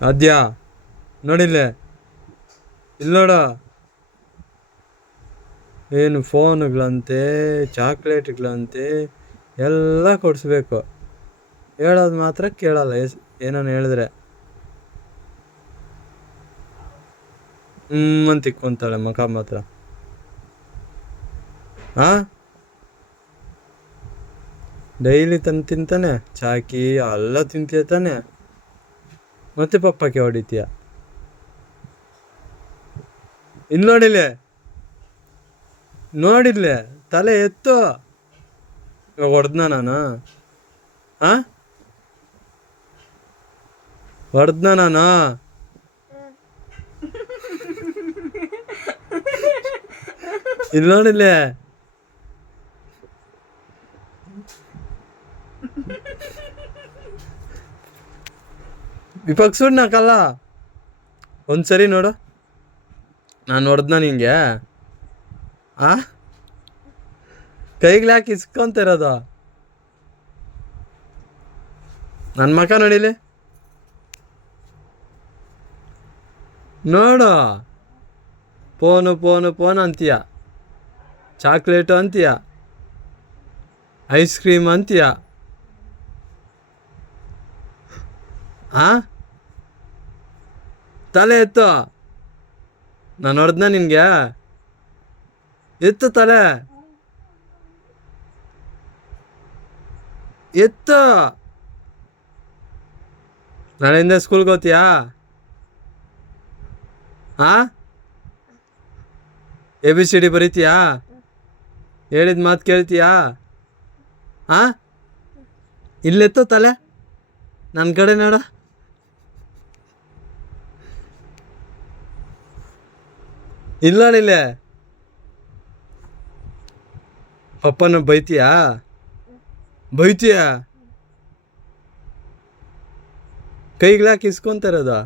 ಅದ್ಯಾ ನೋಡಿಲ್ಲ, ಇಲ್ಲಿ ನೋಡ. ಏನು ಫೋನುಗಳಂತೆ, ಚಾಕ್ಲೇಟ್ಗಳಂತೆ ಎಲ್ಲ ಕೊಡಿಸ್ಬೇಕು. ಹೇಳೋದು ಮಾತ್ರ ಕೇಳಲ್ಲ. ಏನಾನು ಹೇಳಿದ್ರೆ ಅಂತ ಇಕ್ಕೊಂತಾಳೆ ಮಕ ಮಾತ್ರ. ಡೈಲಿ ತಂದು ತಿಂತಾನೆ, ಚಾಕಿ ಎಲ್ಲ ತಿಂತೀಯ ತಾನೆ, ಮತ್ತೆ ಪಪ್ಪಕ್ಕೆ ಹೊಡಿತೀಯ. ಇಲ್ಲಿ ನೋಡಿಲ್ಲೆ ತಲೆ ಎತ್ತು. ಇವಾಗ ಹೊಡೆದ್ನ ನಾನು? ಹೊಡೆದ್ನ ನಾನು? ಇಲ್ಲಿ ನೋಡಿಲ್ಲೆ ಇವಾಗ ಸುಡ್ನಾಕಲ್ಲ. ಒಂದ್ಸರಿ ನೋಡು, ನಾನು ಹೊಡೆದ್ನ ನಿಂಗೆ? ಕೈಗೆ ಯಾಕೆ ಇಸ್ಕೊಂತಿರೋದು? ನನ್ನ ಮಕ ನೋಡಿಲಿ, ನೋಡು. ಫೋನು ಅಂತೀಯ, ಚಾಕ್ಲೇಟು ಅಂತೀಯ, ಐಸ್ ಕ್ರೀಮ್ ಅಂತೀಯ. ತಲೆ ಎತ್ತು. ನಾನು ಹೊಡೆದ್ನ ನಿನಗೆ? ಎತ್ತು ತಲೆ, ಎತ್ತು. ನಾಳೆಯಿಂದ ಸ್ಕೂಲ್ಗೆ ಹೋಗ್ತೀಯಾ? ABCD ಬರೀತೀಯಾ? ಹೇಳಿದ ಮಾತು ಕೇಳ್ತೀಯಾ? ಇಲ್ಲೆತ್ತು ತಲೆ, ನನ್ನ ಕಡೆ ನೋಡ. ಇಲ್ಲ ನೋಡಿಲ್ಲೇ, ಪಪ್ಪನ ಬೈತೀಯಾ? ಕೈಗೆ ಯಾಕೆ ಇಸ್ಕೊಂತಿರೋದು?